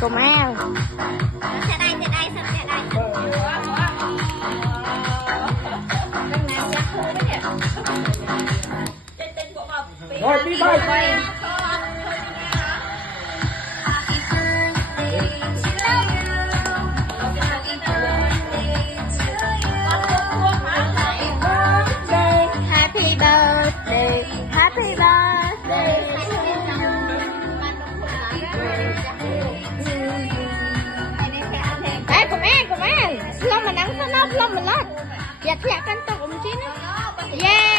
Cùng ao. Xe đây, xe đây, xe đây. Rồi đi bay. Happy birthday, happy birthday. Ê, cùng ăn, lông mình ăn nó nóc, lông mình lót. Dạ, dạ, canh tao cũng chín á. Yeah.